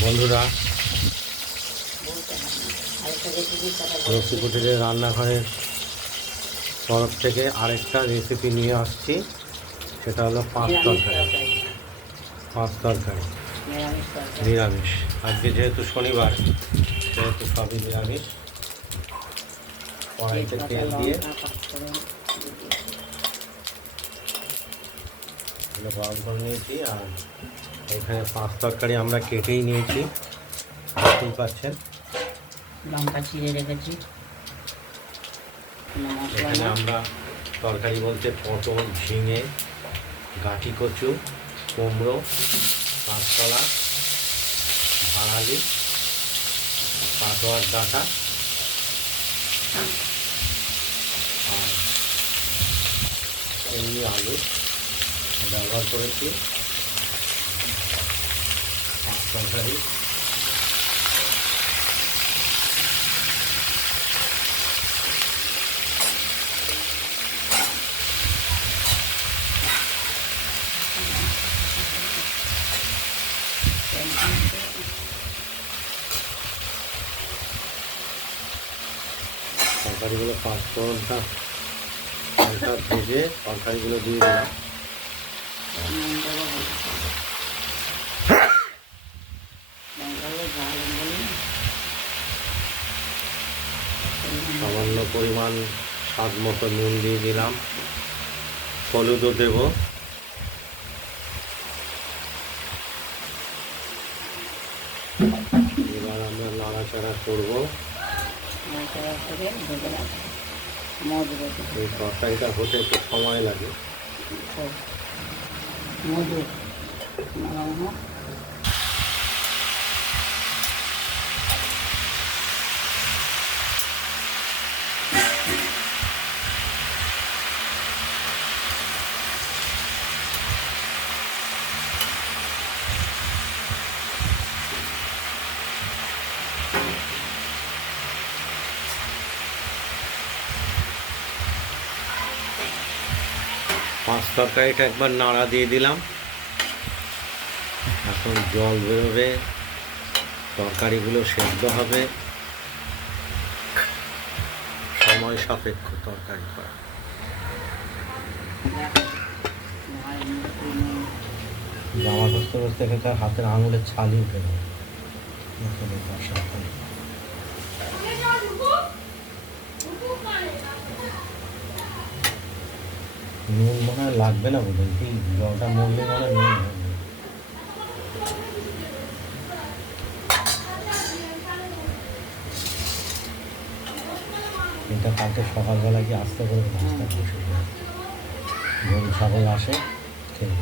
বন্ধুরা। লক্ষ্মী কুটিরের রান্নাঘরের তরফ থেকে আরেকটা রেসিপি নিয়ে আসছি সেটা হলো পাঁচ তরকারি। পাঁচ তরকারি। নিরামিষ আজকে যেহেতু শনিবার সেহেতু সবই নিরামিষ। কড়াইতে তেল দিয়ে গরম করে নিয়েছি আর এখানে পাঁচ তরকারি আমরা কেটেই নিয়েছি। দেখতেই পাচ্ছেন। লঙ্কা চিড়ে রেখেছি। এখানে আমরা তরকারি বলতে পটল ঝিঙে গাঠি কচু কুমড়ো কাঁচকলা ভাড়ালি পাটোয়ার ডাঁটা। আর এমনি আলু ব্যবহার করেছি। তরকারি তরকারিগুলো পাঁচ ফোড়নটা হালকা ভেজে তরকারিগুলো দিয়ে দিলাম। পরিমাণ স্বাদ মতো নুন দিয়ে দিলাম। হলুদও দেব। এবার আমরা নাড়াচাড়া করব। এই তরকারিটা হতে একটু সময় লাগে। মধু। পাঁচ তরকারিটা একবার নাড়া দিয়ে দিলাম। এখন জল বেরোবে, তরকারিগুলো সেদ্ধ হবে। সময় সাপেক্ষ তরকারি করা। জামা কষতে থেকে তার হাতের আঙুলের ছালি উঠে নুন মনে হয় লাগবে না বোধ হয় এই জলটা মরলে মনে হয় নুন এটা কালকে সকালবেলা কি আসতে করে ভাজটা বসে গরু ছাগল আসে, খেয়ে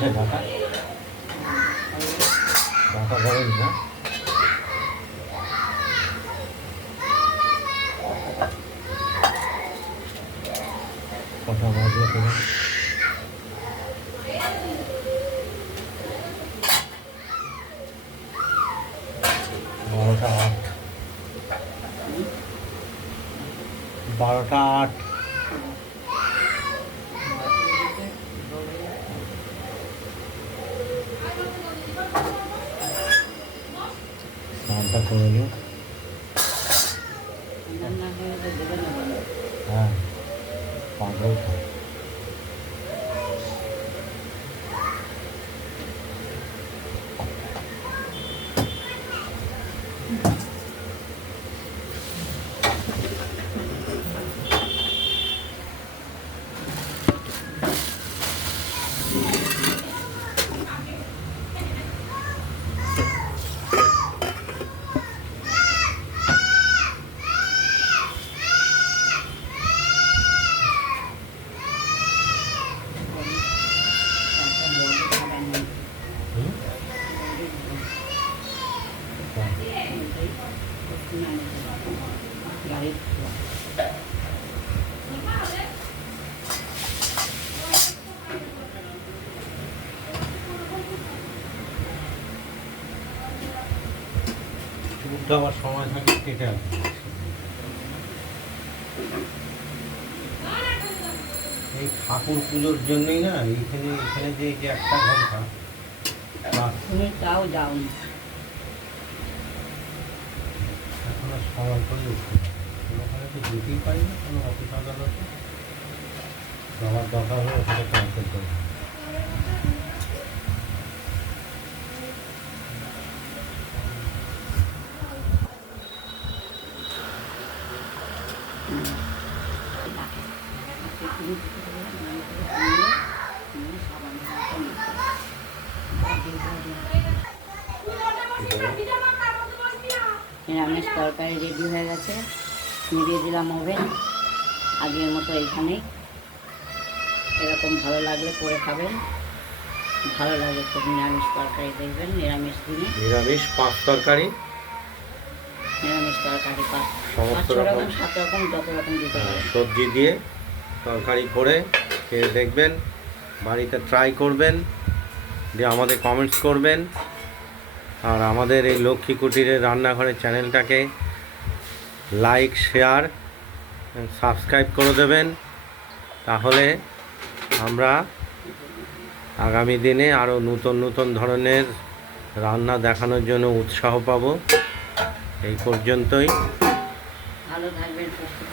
বলেছে ঢাকা? ঢাকা না তোমার বারোটা আট। বারোটা আট। স্নানটা করে চুলটা আবার সময় থাকে কেটে এই ঠাকুর পুজোর জন্যই না এখানে এখানে যে একটা ঘণ্টা তাও যাওনি। না এখন আর সময় করে উঠতে ওখানে তো যেতেই পারি না কোনো অফিস আদালতে যাওয়ার দরকার হলে ওখানে ক্যান্সেল করব নিরামিষ তরকারি রেডি হয়ে গেছে। মিলিয়ে দিলাম ওভেন আগের মতো এইখানেই এরকম ভালো লাগলে করে খাবেন। ভালো লাগে খুব নিরামিষ তরকারি দেখবেন নিরামিষ দিনে। নিরামিষ পাঁচ তরকারি। নিরামিষ তরকারি পাঁচ সমস্ত সাত রকম যত রকম দিতে হ্যাঁ, সবজি দিয়ে তরকারি করে খেয়ে দেখবেন। বাড়িতে ট্রাই করবেন। দিয়ে আমাদের কমেন্টস করবেন। আর আমাদের এই লক্ষ্মী কুটিরের রান্নাঘরের চ্যানেলটাকে লাইক, শেয়ার সাবস্ক্রাইব করে দেবেন। তাহলে আমরা আগামী দিনে আরও নতুন নতুন ধরনের রান্না দেখানোর জন্য উৎসাহ পাবো। এই পর্যন্তই। ভালো থাকবেন।